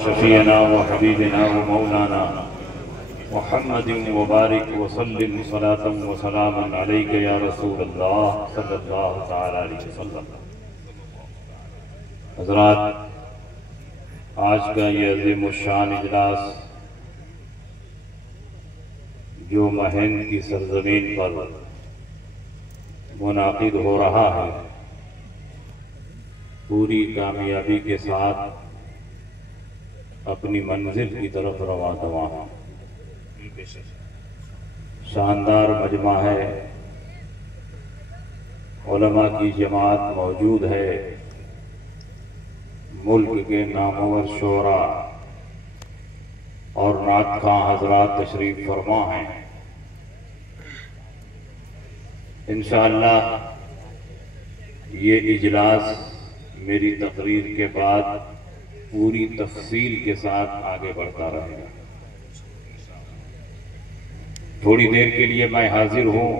शफीना व हबीबना व मौलाना मुहम्मदिन व बारिक व सल्लिम सलातम व सलामन अलैका या रसूलल्लाह सल्लल्लाहु तआला अलैहि वसल्लम। हज़रात, आज का ये अज़ीमुश्शान इजलास जो महन की सरजमीन पर मुनाकिद हो रहा है, पूरी कामयाबी के साथ अपनी मंजिल की तरफ रवां दवा है। शानदार मजमा है, उलमा की जमात मौजूद है, मुल्क के नामवर शोरा और नात खां हजरात तशरीफ फरमा हैं। इंशाअल्लाह ये इजलास मेरी तकरीर के बाद पूरी तफसील के साथ आगे बढ़ता रहेगा। थोड़ी देर के लिए मैं हाजिर हूँ।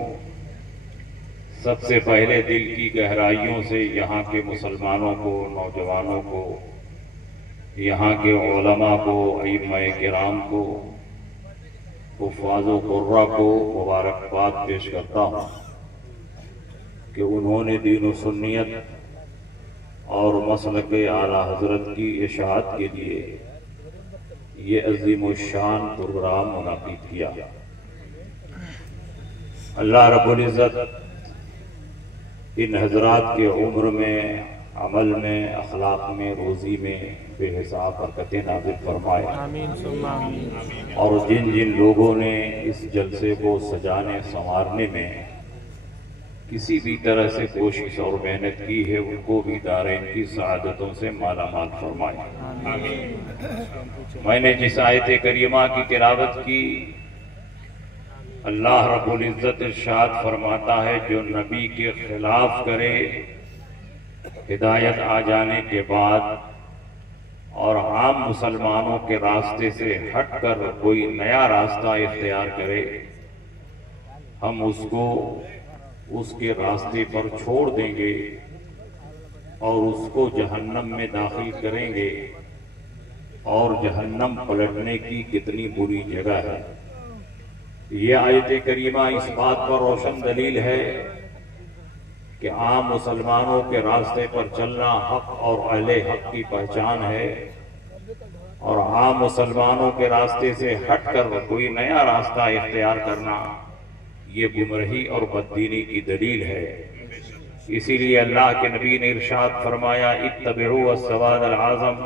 सबसे पहले दिल की गहराइयों से यहाँ के मुसलमानों को, नौजवानों को, यहाँ के उलमा को, अइम्मा-ए किराम को, हुफ़्फ़ाज़-ओ क़ुर्रा को मुबारकबाद पेश करता हूँ कि उन्होंने दीन व सुन्नियत और मसलक आला हजरत की इशाअत के लिए ये अज़ीमुश्शान प्रोग्राम मुनाकिद किया। अल्लाह रब्बुल इज़्ज़त इन हजरात के उम्र में, अमल में, अखलाक में, रोज़ी में बेहिसाब बरकतें नाज़िल फरमाए। और जिन जिन लोगों ने इस जलसे को सजाने संवारने में किसी भी तरह से कोशिश और मेहनत की है, उनको भी दारैन की सआदतों से माला माल फरमाए। मैंने जिस आयत करीमा की तिलावत की, अल्लाह रब्बुल इज़्ज़त इरशाद फरमाता है, जो नबी के खिलाफ करे हिदायत आ जाने के बाद और आम मुसलमानों के रास्ते से हटकर कोई नया रास्ता इख्तियार करे, हम उसको उसके रास्ते पर छोड़ देंगे और उसको जहन्नम में दाखिल करेंगे। और जहन्नम पलटने की कितनी बुरी जगह है। ये आयत करीमा इस बात पर रोशन दलील है कि आम मुसलमानों के रास्ते पर चलना हक और अहले हक की पहचान है, और आम मुसलमानों के रास्ते से हटकर कोई नया रास्ता इख्तियार करना ये गुमराही और बददीनी की दलील है। इसीलिए अल्लाह के नबी ने इरशाद फरमाया, इत्तबिउ अस्सवाद अल-आज़म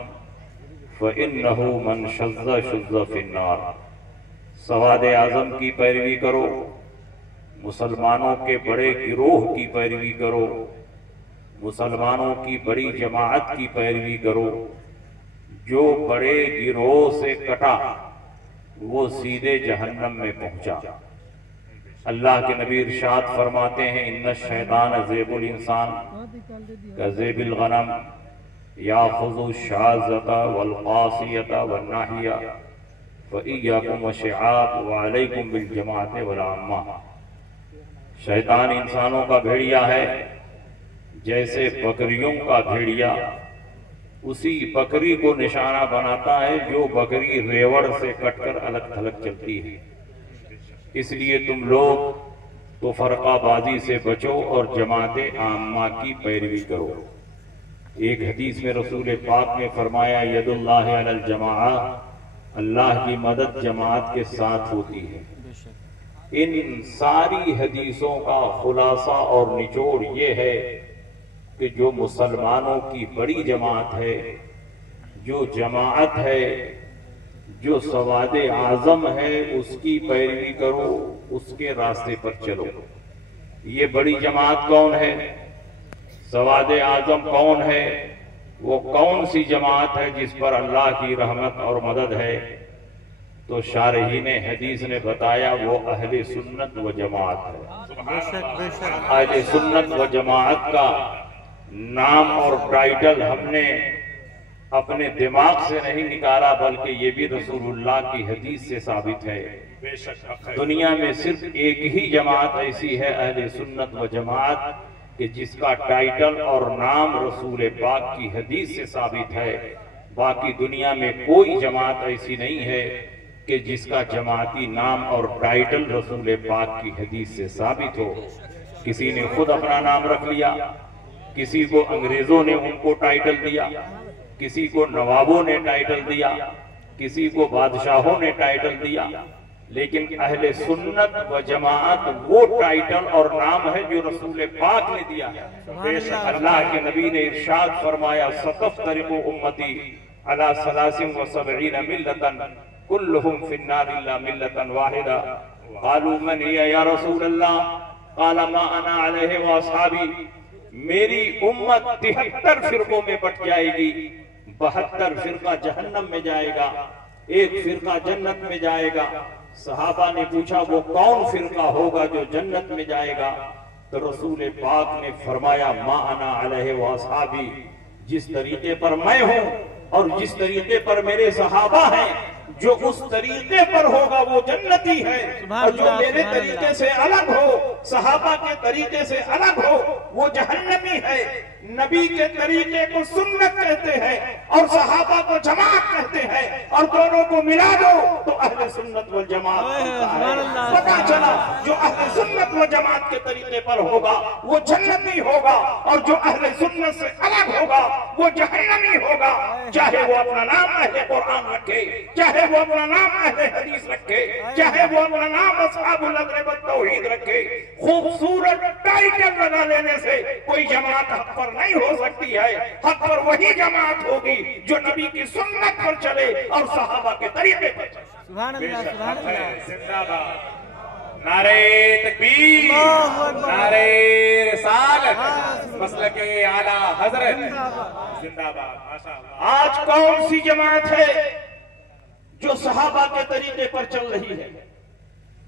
फ़इन्नहु मन शज़्ज़ शुज़्ज़ फ़िन्नार। सवाद आज़म की पैरवी करो, मुसलमानों के बड़े गिरोह की पैरवी करो, मुसलमानों की बड़ी जमाअत की पैरवी करो। जो बड़े गिरोह से कटा वो सीधे जहन्नम में पहुंचा। अल्लाह के नबी इरशाद फरमाते हैं, इन्ना शैतान ज़ेबुल इंसान का ज़ेबिल गनम याख़ुज़ु शाज़ता वल क़ासियता वन नाहिया फ़इय्याकुम वशिआब व अलैकुम बिल जमाअत वल आम्मा। शैतान इंसानों का भेड़िया है, जैसे बकरियों का भेड़िया उसी बकरी को निशाना बनाता है जो बकरी रेवड़ से कटकर अलग थलग चलती है। इसलिए तुम लोग तो फरकाबाजी से बचो और जमाते आम्मा की पैरवी करो। एक हदीस में रसूल पाक ने फरमाया, यदुल्लाहि अलल जमाआ, अल्लाह की मदद जमात के साथ होती है। इन सारी हदीसों का खुलासा और निचोड़ ये है कि जो मुसलमानों की बड़ी जमात है, जो जमाअत है, जो सवाद आज़म है, उसकी पैरवी करो, उसके रास्ते पर चलो। ये बड़ी जमात कौन है? सवाद आज़म कौन है? वो कौन सी जमात है जिस पर अल्लाह की रहमत और मदद है? तो शारहीन हदीस ने बताया, वो अहले सुन्नत व जमात है। अहले सुन्नत व जमात का नाम और टाइटल हमने अपने दिमाग से नहीं निकाला, बल्कि ये भी रसूलुल्लाह की हदीस से साबित है। दुनिया में सिर्फ एक ही जमात ऐसी है, अहले सुन्नत व जमात, कि जिसका टाइटल और नाम रसूल पाक की हदीस से साबित है, बाकी दुनिया में कोई जमात ऐसी नहीं है कि जिसका जमाती नाम और टाइटल रसूल पाक की हदीस से साबित हो। किसी ने खुद अपना नाम रख लिया, किसी को अंग्रेजों ने उनको टाइटल दिया, किसी को नवाबों ने टाइटल दिया, किसी को बादशाहों ने टाइटल दिया, लेकिन अहले सुन्नत व जमाअत वो टाइटल और नाम है जो रसूल पाक ने दिया है। बेशक अल्लाह के नबी ने इरशाद फरमाया, सतफ्तरिकु उम्मती अला सलासिन व सबईन मिल्लतन कुल्लुहुम फिन्नार इल्ला मिल्लतन वाहिदा। क़ालू मन हिय या रसूल अल्लाह, क़ाल मा अना अलैहि व अस्हाबी। मेरी उम्मत 73 फिरकों में बट जाएगी, 72 फिरका जहन्नम में जाएगा, 1 फिरका जन्नत में जाएगा। सहाबा ने पूछा वो कौन फिरका होगा जो जन्नत में जाएगा? तो रसूल पाक ने फरमाया, मा अना अलैहि व अस्हाबी, जिस तरीके पर मैं हूं और जिस तरीके पर मेरे सहाबा हैं, जो उस तरीके पर होगा वो जन्नती है, और जो मेरे तरीके से अलग हो, सहाबा के तरीके से अलग हो, वो जहन्नमी है। नबी के तरीके को सुन्नत कहते हैं और सहाबा को जमात कहते हैं, और दोनों को मिला दो तो अहले सुन्नत व जमात होता है। पता चला जो अहले सुन्नत व जमात के तरीके पर होगा वो जन्नती होगा, और जो अहले सुन्नत से अलग होगा वो जहन्नमी होगा। चाहे वो अपना नाम अहले कुरान रखे, चाहे वो अपना नाम अहले हदीस रखे, चाहे वो अपना नाम अस्हाबुल अज़्र व तौहीद रखे। खूबसूरत टाइटल लगा लेने से कोई जमात हक पर नहीं हो सकती है। हक पर वही जमात होगी जो नबी की सुन्नत पर चले और सहाबा के तरीके पर चले। सुभान अल्लाह, सुभान अल्लाह। जिंदाबाद। नारे तकबीर, नारे रिसालत, मसलके आला हजरत जिंदाबाद। माशाअल्लाह। आज कौन सी जमात है जो सहाबा के तरीके पर चल रही है?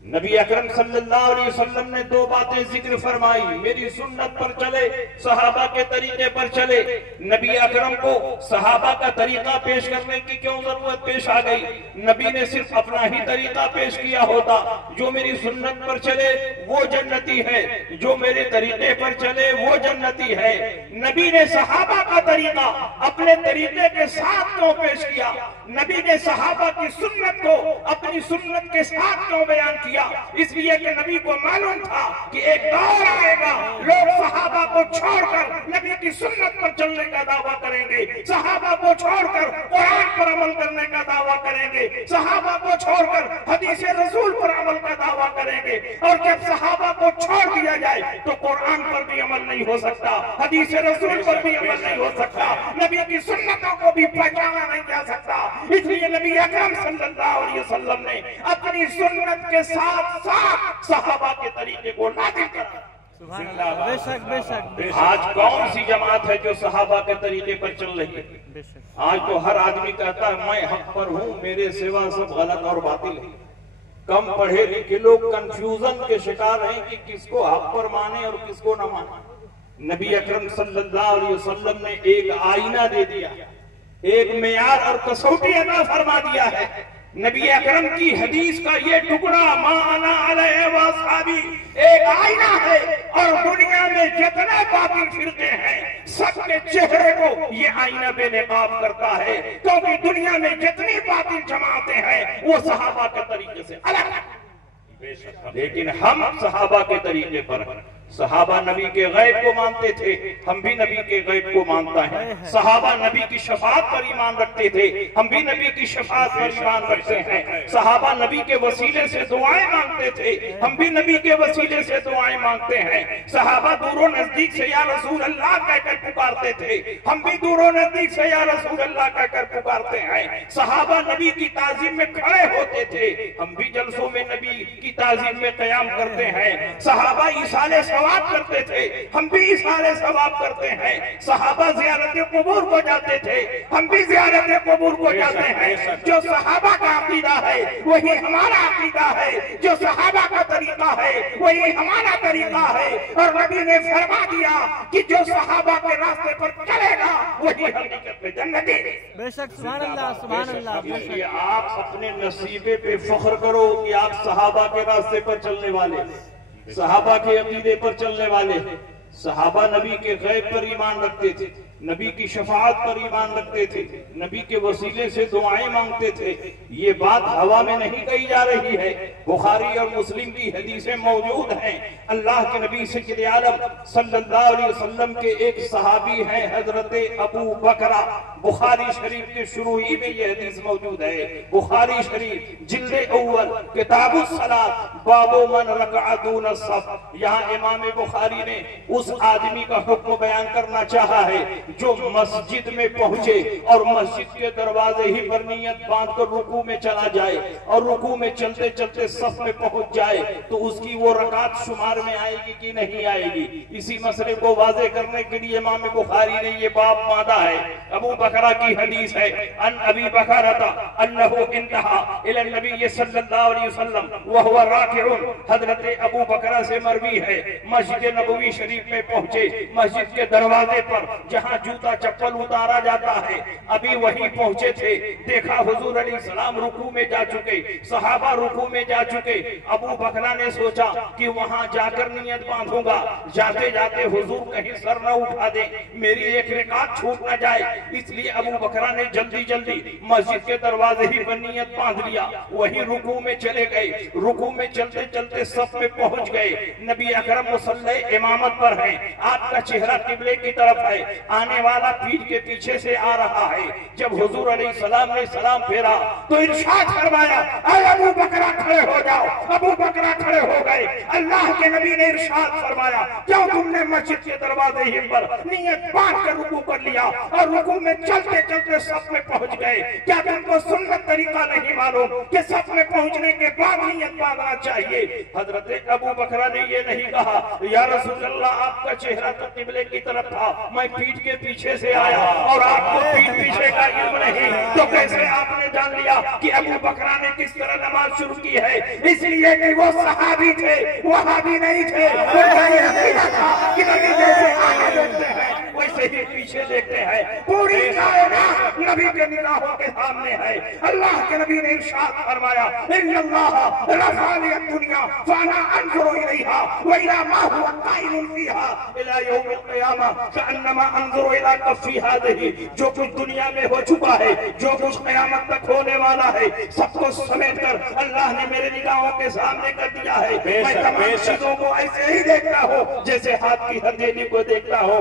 नबी अकरम सल्लल्लाहु अलैहि वसल्लम ने 2 बातें जिक्र फरमाई, मेरी सुन्नत पर चले, सहाबा के तरीके पर चले। नबी अकरम को सहाबा का तरीका पेश करने की क्यों जरूरत पेश आ गई? नबी ने सिर्फ अपना ही तरीका पेश किया होता, जो मेरी सुन्नत पर चले वो जन्नती है, जो मेरे तरीके पर चले वो जन्नती है। नबी ने सहाबा का तरीका अपने तरीके के साथ क्यों पेश किया? नबी ने सहाबा की सुन्नत को अपनी सुन्नत के साथ क्यों बयान किया? इसलिए कि नबी को मालूम था कि एक दौर आएगा, लोग सहाबा को छोड़कर नबी की सुन्नत पर चलने का दावा करेंगे, सहाबा को छोड़कर कुरान पर अमल करने का दावा करेंगे, सहाबा को छोड़कर हदीस रसूल पर अमल का दावा करेंगे। और जब सहाबा को छोड़ दिया जाए तो कुरान पर भी अमल नहीं हो सकता, हदीस रसूल पर भी अमल नहीं हो सकता, नबी की सुन्नतों को भी पहचाना नहीं जा सकता। इसलिए नबी अकरम सल्लल्लाहु अलैहि वसल्लम ने अपनी सुन्नत के साथ साथ सहाबा के तरीके को लाजिम करा। बेशक बेशक। आज कौन सी जमात है जो सहाबा के तरीके पर चल रही है? आज तो हर आदमी कहता है मैं हक पर हूँ, मेरे सिवा सब गलत और बातिल है। कम पढ़े लिखे लोग कंफ्यूजन के शिकार हैं कि किसको हक पर माने और किसको न माने। नबी अकरम सल्लल्लाहु अलैहि वसल्लम ने एक आईना दे दिया, एक मेयार और कसौटी अता फरमा दिया है। नबी अकरम की हदीस का ये टुकड़ा मा अना अलैहि व अस्हाबी एक आईना है, और दुनिया में जितने बातिल फिरके हैं सबके चेहरे को ये आईना बेनकाब करता है, क्योंकि दुनिया में जितनी बातिल जमातें हैं वो सहाबा के तरीके से अलग है। लेकिन हम सहाबा के तरीके पर, सहाबा नबी के गैब को मानते थे, हम भी नबी के गैब को मानता है। सहाबा नबी की शफाअत पर ईमान रखते थे, हम भी नबी की शफाअत पर ईमान रखते हैं। सहाबा नबी के वसीले से दुआएं मांगते थे, हम भी नबी के वसीले से दुआएं मांगते हैं। सहाबा दूरों नजदीक से या रसूल अल्लाह कहकर पुकारते थे, हम भी दूरों नजदीक से या रसूल अल्लाह कहकर पुकारते हैं। सहाबा नबी की ताजीम में खड़े होते थे, हम भी जलसों में नबी की ताजीम में कयाम करते हैं। सहाबा इसाले सवाब करते थे, हम भी इसाले सवाब करते हैं। सहाबा ज़ियारत क़ुबूर को जाते थे, हम भी ज़ियारत क़ुबूर को जाते हैं। जो सहाबा का अकीदा है वही हमारा अकीदा है, जो सहाबा का तरीका है वही हमारा तरीका है। और नबी ने फरमा दिया कि जो सहाबा के रास्ते पर चलेगा वही हकीकत में जन्नती है। बेशक। सुभान अल्लाह, सुभान अल्लाह। इसलिए आप अपने नसीबे पे फख्र करो कि आप सहाबा के रास्ते पर चलने वाले, सहाबा के अकीदे पर चलने वाले। सहाबा नबी के गैब पर ईमान रखते थे, नबी की शफाअत पर ईमान रखते थे, नबी के वसीले से दुआएं मांगते थे। ये बात हवा में नहीं कही जा रही है, बुखारी और मुस्लिम की हदीसें मौजूद हैं। अल्लाह के नबी सय्यद आलम सल्लल्लाहु अलैहि वसल्लम के एक सहाबी हैं हजरत अबू बकरा। बुखारी शरीफ के शुरू ही में ये हदीस मौजूद है। बुखारी शरीफ जिल्द अव्वल किताबुस सलात बाबो मन रकअ दून सफ। यहाँ इमाम बुखारी ने उस आदमी का हुक्म बयान करना चाहा है जो मस्जिद में पहुंचे और मस्जिद के दरवाजे ही पर नियत बांध कर रुकू में चला जाए और रुकू में चलते चलते सफ में पहुंच जाए तो उसकी वो रकात शुमार में आएगी कि नहीं आएगी। इसी मसले को वाजे करने के लिए इमाम बुखारी ने ये बाब बांधा है। अबू बकरा की हदीस है, अन अबी बकरा अन्नहु इंतहा इला नबी सल्लल्लाहु अलैहि वसल्लम व हुवा राकिउन। हजरत अबू बकरा से मरवी है, मस्जिद नबवी शरीफ में पहुंचे, मस्जिद के दरवाजे पर जहां जूता चप्पल उतारा जाता है अभी वहीं पहुंचे थे। देखा हुजूर अलैहिस्सलाम रुकू में जा चुके, सहाबा रुकू में जा चुके। अबू बकरा ने सोचा कि वहां जाकर नियत बांधूंगा, जाते जाते हुजूर कहीं सर न उठा दे, मेरी एक रकात छूट न जाए। इसलिए अबू बकरा ने जल्दी जल्दी मस्जिद के दरवाजे ही पर नियत बांध लिया, वहीं रुकू में चले गए। रुकू में चलते चलते सफ में पहुंच गए। नबी अकरम मुसल्ले इमामत पर है, आपका चेहरा किबले की तरफ है, आने वाला पीठ के पीछे से आ रहा है। जब हुजूर अलैहिस्सलाम ने सलाम फेरा तो इरशाद फरमाया, अबू बकरा खड़े हो जाओ। अबू बकरा खड़े हो गए। अल्लाह के नबी ने इरशाद फरमाया, क्यों तुमने मस्जिद के दरवाजे ही पर नियत बांध कर रुकू कर लिया और रुकू में चलते चलते सफ में पहुंच गए? क्या तुमको सुन्नत तरीका नहीं मालूम कि सफ में पहुंचने के बाद नियत बांधना चाहिए? हजरत अबू बकरा ने ये नहीं कहा, या रसूल अल्लाह आपका चेहरा तो किबले की तरफ था, मैं पीठ के पीछे से आया और आपको पीठ पीछे का इल्म नहीं, तो कैसे आपने जान लिया कि अबू बकरा ने किस तरह नमाज शुरू की है? इसलिए कि वो सहाबी थे, वहाबी नहीं थे। कि नबी जैसे आगे देखते हैं वैसे ही पीछे देखते हैं। पूरी कायनात नबी के निगाहों के सामने है। अल्लाह के नबी ने इरशाद फरमाया, इन्नल्लाह रफ़अनी दुनिया फ़अना अंज़ुरु इलैहा व इला मा हुवा काइनुन फ़ीहा इला यौमिल क़ियामा कअन्नमा अंज़ुरु इला कफ़्फ़ी हाज़िही। जो कुछ दुनिया में हो चुका है, जो कुछ क़यामत तक होने वाला है, सबको समेट कर अल्लाह ने मेरे निगाहों के सामने कर दिया है। मैं तमाम चीजों को ऐसे ही देखता हूँ जैसे हाथ की हथेली को देखता हूँ।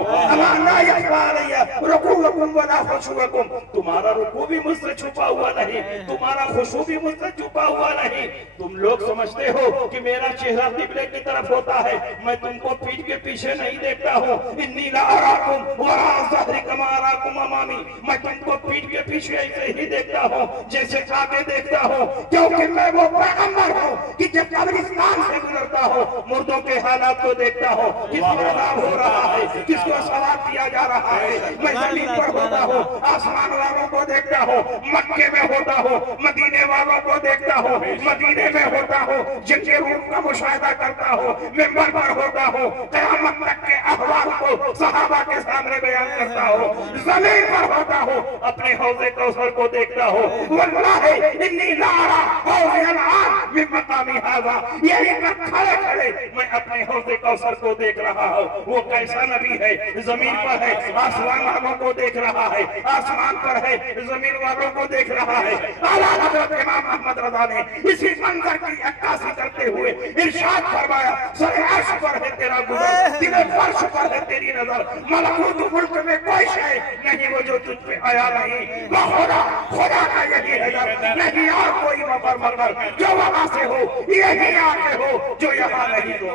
तुम्हारा रुकू भी मुझसे छुपा हुआ नहीं, तुम्हारा खुशू भी मुझसे छुपा हुआ नहीं। तुम लोग समझते हो कि मेरा चेहरा किबले की तरफ होता है, मैं तुमको पीठ के पीछे नहीं देखता हूँ। इन्नी ला अराकुम वरा ज़हरी कमा अराकुम अमामी। मैं तुमको पीठ के पीछे ऐसे ही देखता हूँ जैसे आगे देखता हूँ, क्योंकि मैं वो पैगंबर हूँ कि जब कब्रिस्तान से गुजरता हूँ मुर्दों के हालात को देखता हूँ, किसको अज़ाब हो रहा है, किसको सवाब दिया जा रहा है। मैं जमीन पर होता हूँ, आसमान वालों को देखता हूँ, मक्के में होता हूँ, मदीने वालों को देखता हूँ, मदीने में होता हूँ, जिनके रूप का मुशाहिदा करता हूँ, मिंबर पर होता हूँ, क़यामत तक के अहवाल को सहाबा के सामने बयान करता हूँ। जमीन पर होता हूँ, अपने हौज़े कौसर को देखता हूँ। वल्लाहि इन्नी ला अरा हौज़ल आन मिन मकामी हाज़ा। यही पर खड़े खड़े मैं अपने हौज़े कौसर को देख रहा हूँ। वो कैसा नबी है, जमीन पर है, आसमान वालों को देख रहा है, आसमान पर है, जमीन वालों को देख रहा है। आला हज़रत इमाम अहमद रज़ा ने इसी मंजर की अक्कासी करते हुए इरशाद फरमाया, सरे अर्श पर है तेरा गुज़र, दिले फर्श पर है तेरी नजर, मलकूत मुल्क में कोई शय नहीं वो जो तुझ पे आया नहीं। वो खुदा, खुदा का यही नजर नहीं और कोई मगर मगर जो वहां से हो, यही आके हो जो यहाँ नहीं हो।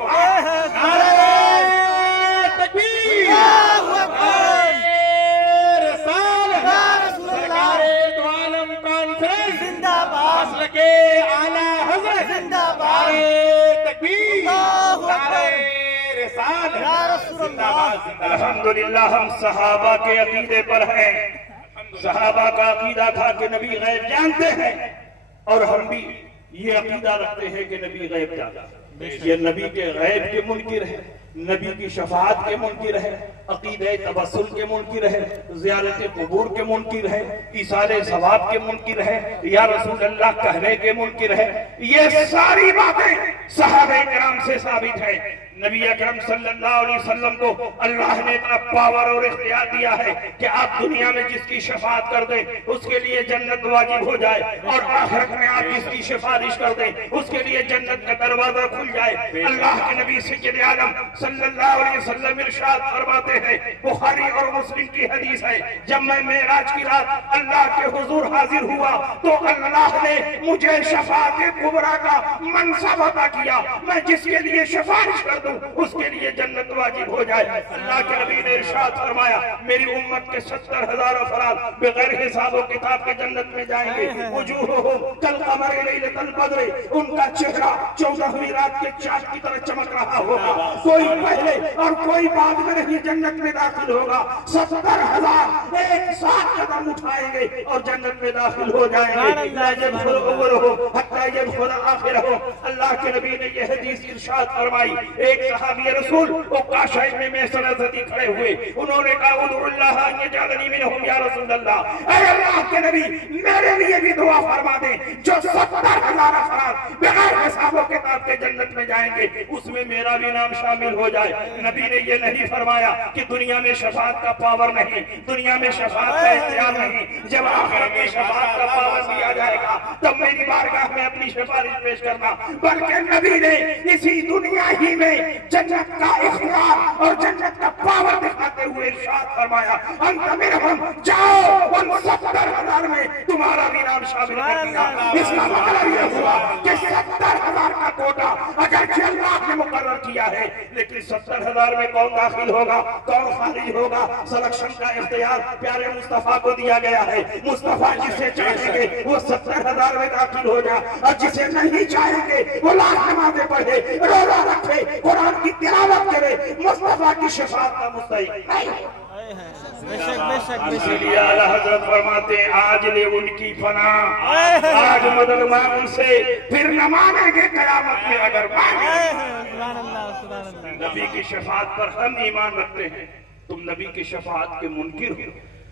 अल्हम्दुलिल्लाह हम सहाबा के अकीदे पर हैं। सहाबा का अकीदा था कि नबी गैब जानते हैं और हम भी ये अकीदा रखते हैं कि नबी गैब जानता है। ये नबी के गैब के मुनकिर है, नबी की शफाअत के मुनकिर है, अकीदे तवस्सुल के मुनकिर है, ज़ियारत क़ुबूर के मुनकिर है, ईसाले सवाब के मुनकिर है, या रसूल अल्लाह कहने के मुनकिर है। ये सारी बातें सहाबा किराम से साबित है। नबी अकरम सल्लल्लाहु अलैहि वसल्लम को अल्लाह ने इतना पावर और इख्तियार दिया है कि आप दुनिया में जिसकी शफाअत कर दें उसके लिए जन्नत वाजिब हो जाए, और आखिरत में आप जिसकी सिफारिश कर दें उसके लिए जन्नत का दरवाजा खुल जाए। अल्लाह के नबी सय्यद आलम सल्लल्लाहु अलैहि वसल्लम इरशाद फरमाते हैं, बुखारी और मुस्लिम की हदीस है, जब मैं मेराज की रात अल्लाह के हुजूर हाजिर हुआ तो अल्लाह ने मुझे शफाअत कुबरा का मनसब अता किया, मैं जिसके लिए सिफारिश कर दूं उसके लिए जन्नत वाजिब हो जाए। अल्लाह के नबी ने इरशाद फरमाया, मेरी उम्मत के 70,000 अफराद बगैर हिसाब और किताब के जन्नत में जाएंगे। वजूहुहुम कल कमर लैलतल बद्र, उनका चेहरा 14वीं रात के चांद की तरह चमक रहा होगा, कोई पहले और कोई बाद में नहीं जन्नत में दाखिल होगा। 70,000 एक साथ कदम उठाएंगे और जन्नत में दाखिल हो जाएंगे। अल्लाह के नबी ने यह हदीस इरशाद फरमाई, एक सहाबी रसूल काशाई में मैसरती खड़े हुए, उन्होंने कहा उदुल्लाह यजअलनी मिनहुम या रसूलल्लाह, ऐ अल्लाह के नबी मेरे लिए भी दुआ फरमा दें, जो 70,000 अफराद बगैर हिसाब और किताब के जन्नत में जाएंगे उसमें मेरा भी नाम शामिल हो जाए। नबी ने यह नहीं फरमाया कि दुनिया में शफाअत का पावर नहीं, दुनिया में शफाअत का इख्तियार नहीं, जब आखिरत में शफाअत का पावर दिया जाएगा तब मेरी बारगाह में अपनी सिफारिश पेश करना, बल्कि नबी ने इसी दुनिया ही में जन्नत का इख्तियार और जन्नत का पावर दिखाते हुए इरशाद फरमाया, अंत मिनहुम, जाओ उन 70,000 में तुम्हारा भी नाम शामिल कर दिया। इसका मतलब यह हुआ कि 70,000 का कोटा अगर अल्लाह ने मुकर्रर किया है, लेकिन 70,000 में कौन दाखिल होगा, कौन खारिज होगा, सिलेक्शन का इख्तियार प्यारे मुस्तफा को दिया गया है। मुस्तफा जिसे चाहेंगे वो 70,000 में दाखिल हो जाए, और जिसे नहीं चाहेंगे वो लाख नमाज़ें पढ़े, रोजा रखे, कुरान की तिलावत करे, मुस्तफा की शफाअत का मुस्तहिक नहीं। बेशक बेशक इसलिए आला हज़रत फरमाते हैं, आज ले उनकी फना, आज मदद मांग उनसे, फिर न मानेंगे कयामत में अगर मांगे। नबी की शफाअत पर हम ईमान रखते हैं, तुम नबी की शफाअत के मुनकिर हो।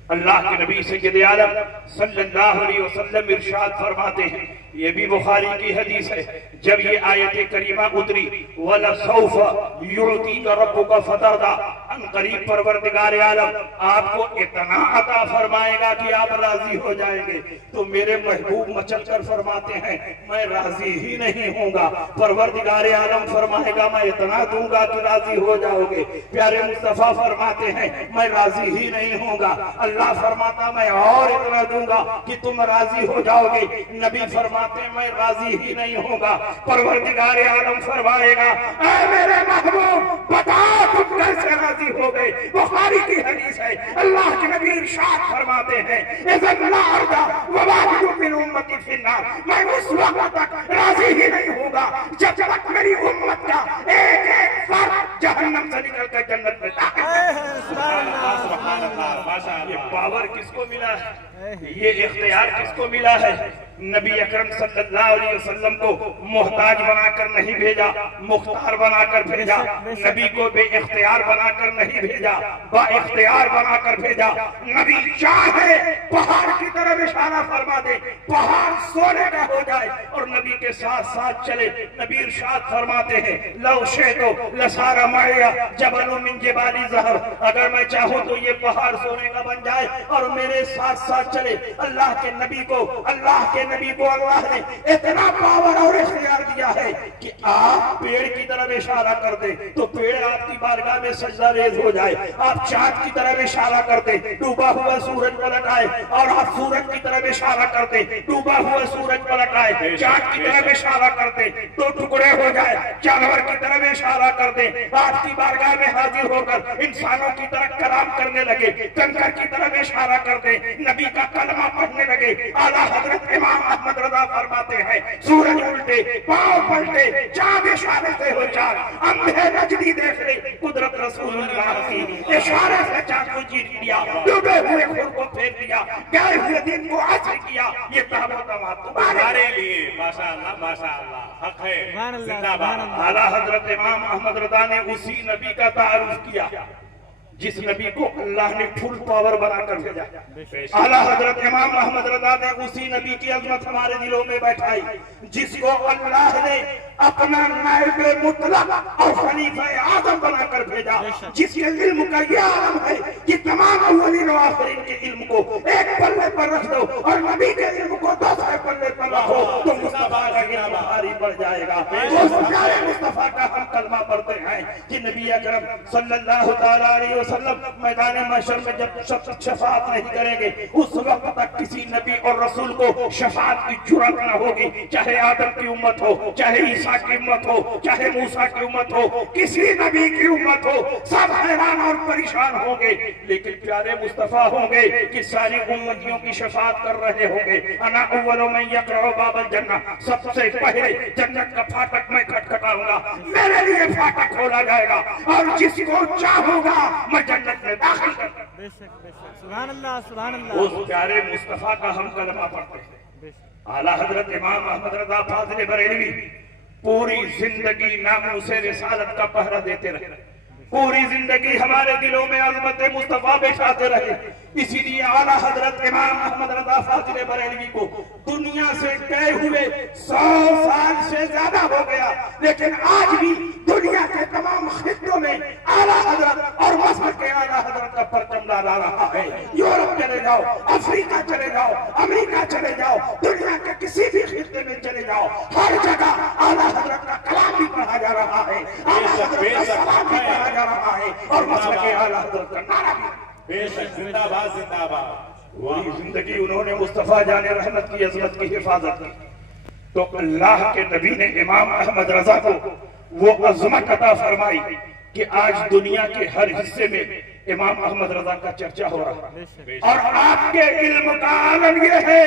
अल्लाह के नबी सय्यद आलम सल्लल्लाहु अलैहि वसल्लम इरशाद फरमाते हैं, ये भी बुखारी की हदीस है, जब ये आयत करीमा उतरी, वला सौफा युअतीका रब्बुका फतरदा, अन करीब परवरदिगार आलम आपको इतना अता फरमाएगा कि आप राजी हो जाएंगे। तो मेरे महबूब मचल कर फरमाते हैं, मैं राजी ही नहीं होऊंगा। परवरदिगार आलम फरमाएगा, मैं इतना दूंगा कि राजी हो जाओगे। प्यारे मुस्तफा फरमाते हैं, मैं राजी ही नहीं होऊंगा। अल्लाह फरमाता, मैं और इतना दूंगा कि तुम राजी हो जाओगे। नबी फरमाते हैं, मैं राजी ही नहीं होगा। परवरदिगार आलम फरमाएगा, ऐ मेरे महबूब बताओ तुम कैसे राजी हो गए। बुखारी की हदीस है, अल्लाह के नबी इरशाद फरमाते हैं, मैं उस वक्त तक राजी ही नहीं होगा जब तक मेरी उम्मत का एक एक फर्द जहन्नम से निकल कर जन्नत में दाखिल हो। ये पावर किसको मिला है, ये इख्तियार किसको मिला है? नबी अकरम सल्लल्लाहु अलैहि वसल्लम को मोहताज बनाकर नहीं भेजा, मुख्तार बनाकर भेजा। नबी को बेइख्तियार बनाकर नहीं भेजा, बाइख्तियार बनाकर भेजा। नबी चाहे पहाड़ की तरफ इशारा फरमा दे, पहाड़ सोने का हो जाए और नबी के साथ साथ चले। नबी इरशाद फरमाते हैं, लौ शैतो लसारा माया जबलुन मिन जिबाली ज़हर, अगर मैं चाहूं तो ये पहाड़ सोने का बन जाए और मेरे साथ साथ चले। अल्लाह के नबी को अल्लाह ने इतना पावर और इख्तियार दिया है कि आप पेड़ की तरफ इशारा कर दे तो पेड़ आपकी बारगाह में सजदा रेज हो जाए। आप चांद की तरफ इशारा कर दे, डूबा हुआ सूरज पलट आए, और आप सूरज की तरफ इशारा कर दे, डूबा हुआ सूरज पलट आए। चांद की तरफ इशारा कर दे, दो टुकड़े हो जाए। जानवर की तरफ इशारा कर दे, आपकी बारगाह में हाजिर होकर इंसानों की तरफ कलाम करने लगे। कंकर की तरफ इशारा कर दे, नबी का कलमा पढ़ने लगे। आला हजरत इमाम अहमद रज़ा फरमाते हैं, सूरज उल्टे, पांव पलटे, चांद इशारे से हो चाल, अंधे नजदी देख ले कुदरत रसूलुल्लाह की। इशारे से चांद को चीर दिया, डूबे हुए खून को फेंक दिया, गए हुए दिन को असर किया। ये ताबत तुम्हारे लिए। माशाअल्लाह माशाअल्लाह, हक है, जिंदाबाद। आला हजरत इमाम अहमद रज़ा ने उसी नबी का तारुफ किया जिस नबी को अल्लाह ने फुल पावर बनाकर भेजा। आला हजरत इमाम अहमद रजा ने उसी नबी की अजमत हमारे दिलों में बैठाई जिसको अल्लाह ने अपना नायब मुतलक और खलीफा आजम बनाकर भेजा, जिसके इल्म का यह आलम है कि तमाम अव्वलीन और आखिरीन के इल्म को एक पल्ले पर रख दो और नबी के इल्म को दूसरे पल्ले पर रखो तो मुस्तफा का इल्म भारी पड़ जाएगा। मुस्तफा का हम कलमा पढ़ते हैं कि नबी अकरम सल्लल्लाहु अलैहि वसल्लम मैदान महशर में जब शफाअत नहीं करेंगे उस वक्त तक किसी नबी और रसूल को शफाअत की जुर्रत न होगी, चाहे आदम की उम्मत हो, चाहे ईसा की उम्मत हो, चाहे मूसा की उम्मत हो, किसी नबी की उम्मत हो, सब हैरान और परेशान होंगे। लेकिन प्यारे मुस्तफा होंगे कि सारी उम्मतियों की शफाअत कर रहे होंगे। अना अव्वलु मन यक़रउ बाबल जन्नह, सबसे पहले जन्नत का फाटक मैं खटखटाऊंगा, मेरे लिए फाटक खोला जाएगा और जिसको चाहूंगा मैं जन्नत में दाखिल करूंगा। बेशक बेशक, सुभान अल्लाह सुभान अल्लाह। उस प्यारे मुस्तफा का हम कलमा पढ़ते हैं। आला हजरत इमाम अहमद रज़ा फाज़िल बरेलवी पूरी जिंदगी नामूसे रिसालत का पहरा देते रहे, पूरी जिंदगी हमारे दिलों में अज़मत मुस्तफा बैठाते रहे। इसीलिए आला हजरत इमाम अहमद रज़ा फाज़िल बरेलवी को दुनिया से गए हुए 100 साल से ज्यादा हो गया, लेकिन आज भी दुनिया के तमाम खित्तों में आला हजरत और मसलक के आला हजरत का परचम लहरा रहा है। यूरोप चले जाओ, अफ्रीका चले जाओ, अमेरिका चले जाओ, दुनिया के किसी भी खित्ते में चले जाओ, हर जगह आला हजरत का कलाम भी पढ़ा जा रहा है, आला हजरत का सलाम भी पढ़ा जा रहा है और मसलक के आला हजरत का नारा भी। बेशक, जिंदाबाद जिंदाबाद। पूरी जिंदगी उन्होंने मुस्तफा जाने रहमत की अजमत की हिफाजत की, तो अल्लाह के नबी ने इमाम अहमद रजा को वो अजमत अता फरमाई कि आज दुनिया के हर हिस्से में इमाम अहमद रजा का चर्चा हो रहा है। और आपके इल्म का आलम यह है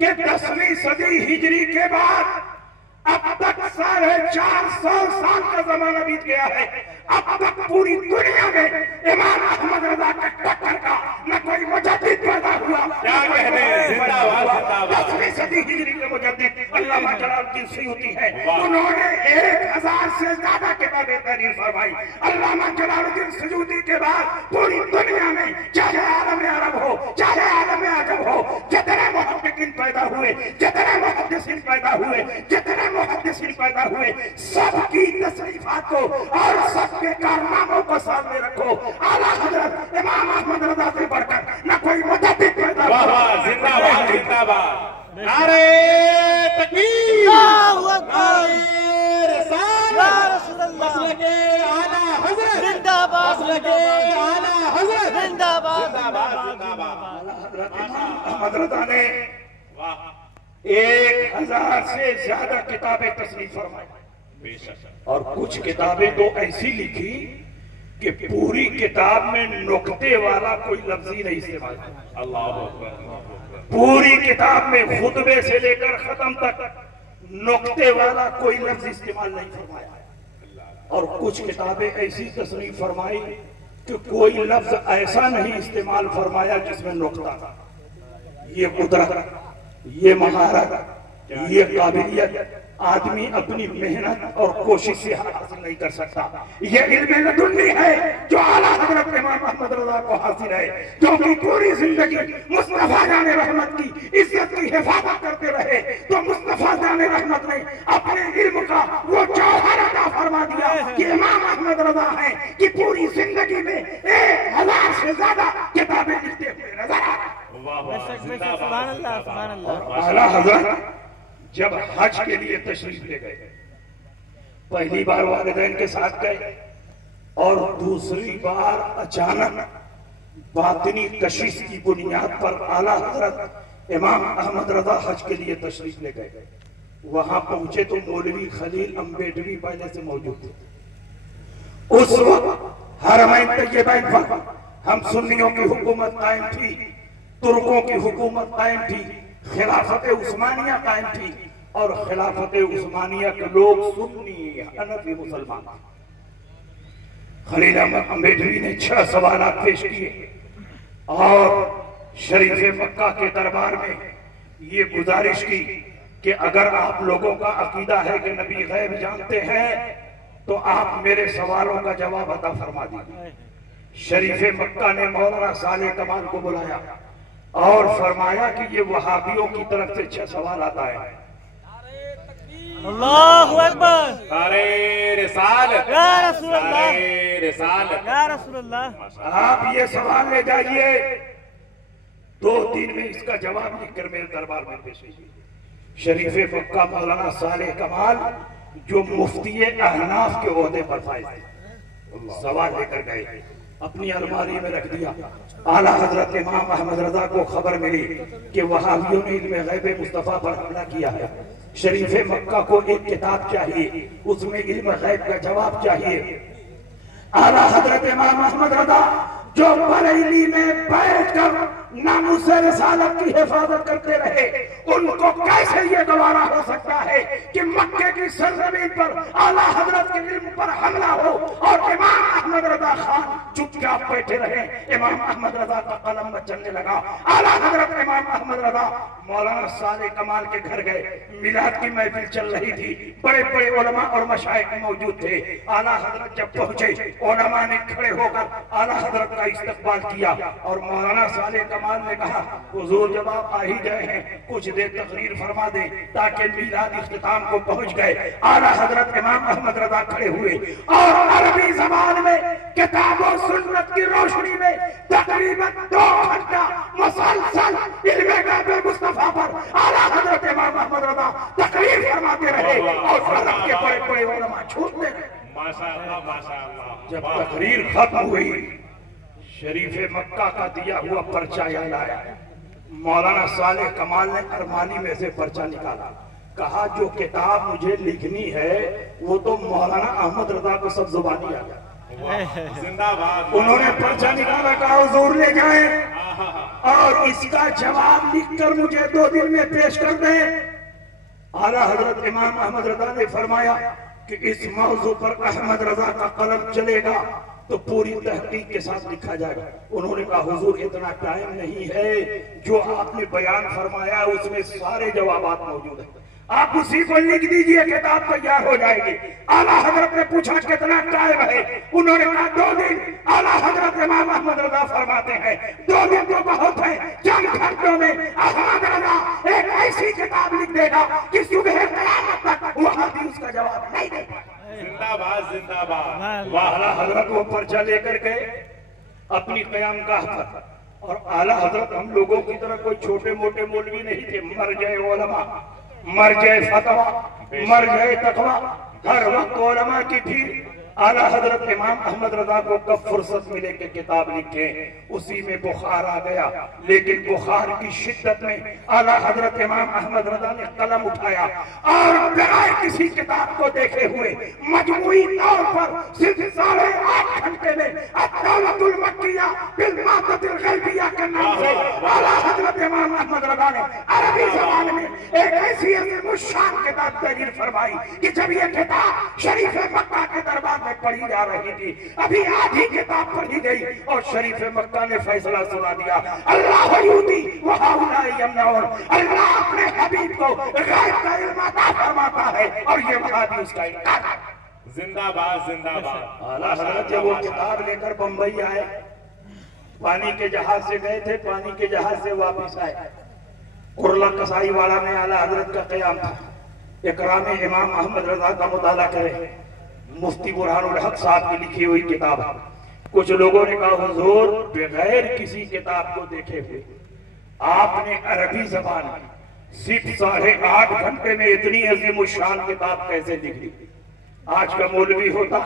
कि 10वीं सदी हिजरी के बाद अब तक 450 साल का जमाना बीत गया है। अब तक पूरी दुनिया में इमाम अहमद रजा के टक्कर का न कोई मुजद्दिद पैदा हुआ। क्या कहने, जिंदाबाद जिंदाबाद। 10वीं सदी हिजरी के मुजद्दिद अल्लामा जलालुद्दीन सयूती है, उन्होंने 1000 से ज्यादा किताबें तहरीर फरमाई। अल्लामा जलालुद्दीन सयूती के बाद पूरी दुनिया में चाहे आलम अरब हो, चाहे आलम अजम हो, जितने मुहद्दिसीन पैदा हुए, जितने मुहद्दिसीन पैदा हुए, जितने मुहद्दिसीन पैदा हुए, सबकी तशरीफात को और सबके कारनामों को सामने रखो। आला हजरत इमाम अहमद रजा से बढ़कर न कोई मुजद्दिद पैदा हुआ। जिंदाबाद जिंदाबाद। नारे तकबीर, अल्लाहु अकबर, नारे रिसालत, मसलके आला हजरत जिंदाबाद मसलके आला हजरत जिंदाबाद जिंदाबाद जिंदाबाद। हजरत इमाम अहमद रजा ने वाह, 1000 से ज्यादा किताबें तस्नीफ फरमाई और कुछ किताबें तो ऐसी लिखी कि पूरी किताब में नुक्ते वाला कोई लफ्ज ही नहीं इस्तेमाल किया। अल्लाहु अकबर। पूरी किताब में खुतबे से लेकर खत्म तक नुक्ते वाला कोई लफ्ज इस्तेमाल नहीं फरमाया। और कुछ किताबें ऐसी तस्नीफ फरमाई कि कोई लफ्ज ऐसा नहीं इस्तेमाल फरमाया जिसमें नुक्ता था। ये कुदरत, ये महारत, ये काबिलियत आदमी अपनी मेहनत और कोशिश से हासिल नहीं कर सकता। ये इल्म लदुन्नी है जो आला हजरत इमाम अहमद रजा को हासिल है, क्योंकि पूरी जिंदगी मुस्तफा जाने रहमत की इज्जत की हिफाजत करते रहे। तो मुस्तफा जाने रहमत ने अपने इल्म का वो जौहर अता फरमा दिया कि इमाम अहमद रजा है कि पूरी जिंदगी में 1000 से ज्यादा किताबें लिखते हुए नजर आ रहे। बेशक बेशक, सुभान अल्लाह सुभान अल्लाह। आला हजरत जब हज के लिए तशरीफ ले गए, पहली बार वालिदैन के साथ गए और दूसरी बार अचानक बातिनी कशिश की बुनियाद पर आला हजरत इमाम अहमद रजा हज के लिए तशरीफ ले गए। वहां पहुंचे तो मौलवी खलील अम्बेडवी पहले से मौजूद थे। उस वक्त हरमैन तैयबैन पर हम सुन्नियों की हुकूमत कायम थी, तुर्कों की हुकूमत कायम थी, खिलाफत उस्मानिया कायम थी और खिलाफत उस्मानिया के लोग सुन्नी हनफी मुसलमान। खलील अहमद अम्बेडवी ने 6 सवालात पेश किए और शरीफ मक्का के दरबार में ये गुजारिश की कि अगर आप लोगों का अकीदा है कि नबी गैब जानते हैं तो आप मेरे सवालों का जवाब अता फरमा दीजिए। शरीफ मक्का ने मौलाना साले कमाल को बुलाया और फरमाया कि ये वहाबियों की तरफ से 6 सवाल आता है। अल्लाहु अकबर। नारे रिसाल, या रसूल अल्लाह, नारे रिसाल। या रसूल अल्लाह। आप ये सवाल ले जाइए, 2 दिन में इसका जवाब लिखकर मेरे दरबार में पेश कीजिए। शरीफ मक्का मौलाना साले कमाल जो मुफ्ती अहनाफ के ओहदे पर फाइज थे, सवाल लेकर गए, अपनी अलमारी में रख दिया। आला हजरत इमाम अहमद रजा को खबर मिली कि वहाबियों ने इल्म गैब मुस्तफा पर हमला किया है। शरीफ मक्का को एक किताब चाहिए, उसमें इल्म गैब का जवाब चाहिए। आला हजरत इमाम अहमद रजा जो बरेली में बैठकर नामुसे रिसालत की हिफाजत करते रहे, उनको कैसे ये गवारा हो सकता है कि मक्के की सरजमीन पर आला हजरत के इल्म पर हमला हो और इमाम अहमद रजा खान चुपचाप बैठे रहे। इमाम अहमद रजा का कलम मचलने लगा। आला हजरत इमाम अहमद रजा मौलाना साले कमाल के घर गए। मिलाद की महफिल चल रही थी, बड़े बड़े उलमा और मशाइख मौजूद थे। आला हजरत जब पहुंचे, उलमा ने खड़े होकर आला हजरत का इस्तकबाल किया और मौलाना साले कमाल ने कहा, हुजूर जब आप आ ही गए हैं, कुछ देर तकरीर फरमा दे ताकि मिलाद इख्तिताम को पहुंच गए। आला हजरत इमाम अहमद रजा खड़े हुए और अरबी ज़बान में किताब और सुन्नत की रोशनी में तकरीबन 2 घंटा मुसलसल इल्म गैब मुस्तफा पर आला हजरत इमाम अहमद रजा तकरीर फरमाते रहे और अरब के बड़े बड़े उलमा छूटते रहे। माशाअल्लाह, माशाअल्लाह। जब तकरीर खत्म हुई, शरीफ मक्का का दिया हुआ पर्चा याद आया। मौलाना साले कमाल ने अरमानी में से पर्चा निकाला, कहा जो किताब मुझे लिखनी है वो तो मौलाना अहमद रजा को सब जुबानी आ गया। जिंदाबाद। उन्होंने पर्चा निकाला, कहा हुजूर ले जाए और इसका जवाब लिखकर मुझे 2 दिन में पेश कर दें। आला हजरत इमाम अहमद रजा ने फरमाया कि इस मौजू पर अहमद रजा का कलम चलेगा तो पूरी तहकीक के साथ लिखा जाएगा। उन्होंने कहा हुजूर इतना टाइम नहीं है, जो आपने बयान फरमाया उसमें सारे जवाबात मौजूद हैं, आप उसी को लिख दीजिए, किताब तैयार हो जाएगी। आला हजरत ने पूछा कितना टाइम है, उन्होंने कहा 2 दिन। आला हजरत इमाम अहमद रजा फरमाते हैं 2 दिन तो बहुत है, चंद घंटों में अहमद रजा एक ऐसी किताब लिख देगा कि सुबह क़यामत तक वहां भी उसका जवाब नहीं दे पाएगा। जिंदाबाद, जिंदाबाद। आला हजरत वो पर्चा लेकर गए अपनी क़यामगाह पर, और आला हजरत हम लोगों की तरह कोई छोटे मोटे मौलवी नहीं थे। मर जाए उलमा, मर जाए फतवा, मर जाए तकवा, हर वक्त उलमा की भीड़। आला हजरत इमाम अहमद रजा को कब फुर्सत मिले कि किताब लिखे, उसी में बुखार आ गया। लेकिन बुखार की शिद्दत में आला हजरत इमाम अहमद रजा ने कलम उठाया और बगैर किसी किताब को देखे हुए मजमूई तौर पर सिर्फ 8.5 घंटे में अद-दौलतुल मक्किया बिल मादतिल गैबिया के नाम से आला हजरत इमाम अहमद रजा ने अरबी ज़बान में एक ऐसी अज़ीमुश्शान किताब तहरीर फरमाई कि जब ये किताब शरीफ मक्का के दरबार पढ़ी जा रही थी, अभी आधी किताब पढ़ी गई और शरीफ मक्का ने फैसला सुना दिया, अल्लाह युती व हाउलाई यमनऊन। अल्लाह अपने हबीब को गैब का इल्म अता फरमाता है और ये वहाबी उसका इनकार। जिंदाबाद, जिंदाबाद। आला हजरत जब वो किताब लेकर बंबई आए, पानी के जहाज से गए थे, पानी के जहाज से वापिस आए, कुर्ला कसाई वाला में आला हजरत का क़याम था। इकराम इमाम अहमद रजा का मुताला करें, मुफ्ती बुरहानुल हक साहब की लिखी हुई किताब। कुछ लोगों ने कहा हुजूर बगैर किसी किताब को देखे हुए आपने अरबी ज़बान में सिर्फ 8.5 घंटे में इतनी अज़ीमुश्शान किताब कैसे लिख दी? आज का मौलवी होता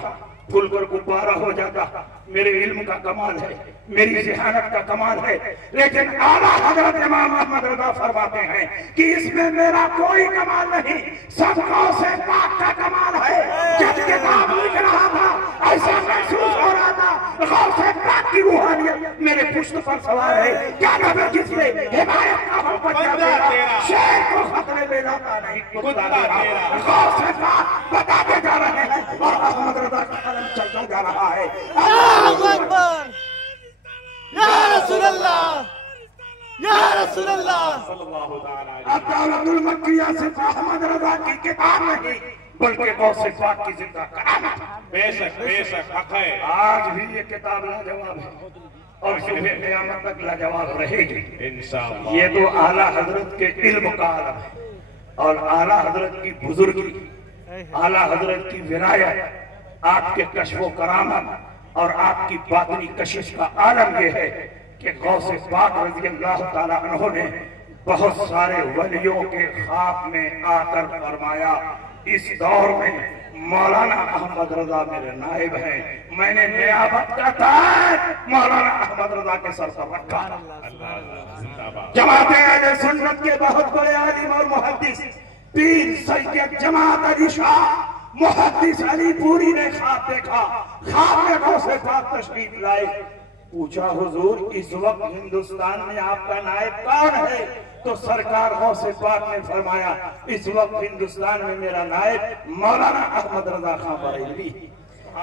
खुलकर गुब्बारा हो जाता, मेरे इल्म का कमाल है, मेरी ज़हानत का कमाल है। लेकिन आला हजरत इमाम अहमद रजा फरमाते हैं कि इसमें मेरा कोई कमाल नहीं, सबको से पाक का कमाल है। जब किताब लिख रहा था ऐसा महसूस हो रहा था गौसे पाक की रूहानियत मेरे पुश्त पर सवार है। क्या नबी जिसने हिदायत का हम बच्चा तेरा शेर को खतरे में लाता नहीं, कुत्ता तेरा गौसे पाक बताते जा रहे हैं और अहमद रजा का कलम चलता जा रहा है। अल्लाहु अकबर। या रसूल अल्लाह, या रसूल अल्लाह। सल्लल्लाहु तआला अलैहि अद-दौलतुल मक्किया सिर्फ अहमद रजा की किताब नहीं बल्कि गौसे पाक की जिंदा करामत। बेशक बेशक हक है। आज भी ये किताब लाजवाब है और सुबह क़यामत तक लाजवाब रहेगी इंशाअल्लाह। ये तो आला हजरत के इल्म का आलम है और आला हजरत की बुजुर्गी, आला हजरत की विरायत, आपके कश्फो करामत और आपकी बातनी कशिश का आलम यह है कि गौसे पाक रज़ी अल्लाह ताला अन्हु ने बहुत सारे वलियों के ख्वाब में आकर फरमाया, इस दौर में मौलाना अहमद रजा मेरे नायब हैं, मैंने नियाबत का ताज मौलाना अहमद रजा के सर पर रखा। जमात अहले सुन्नत के बहुत बड़े आलिम और मुहद्दिस पीर सैयद जमात अली शाह मुहद्दिस अली पूरी ने ख्वाब देखा। ख्वाब में गौसे पाक तशरीफ लाए। पूछा, हुजूर इस वक्त हिंदुस्तान में आपका नायब कौन है? तो सरकार गौसे पाक ने फरमाया, इस वक्त हिंदुस्तान में मेरा नायब मौलाना अहमद रजा खां बरेलवी।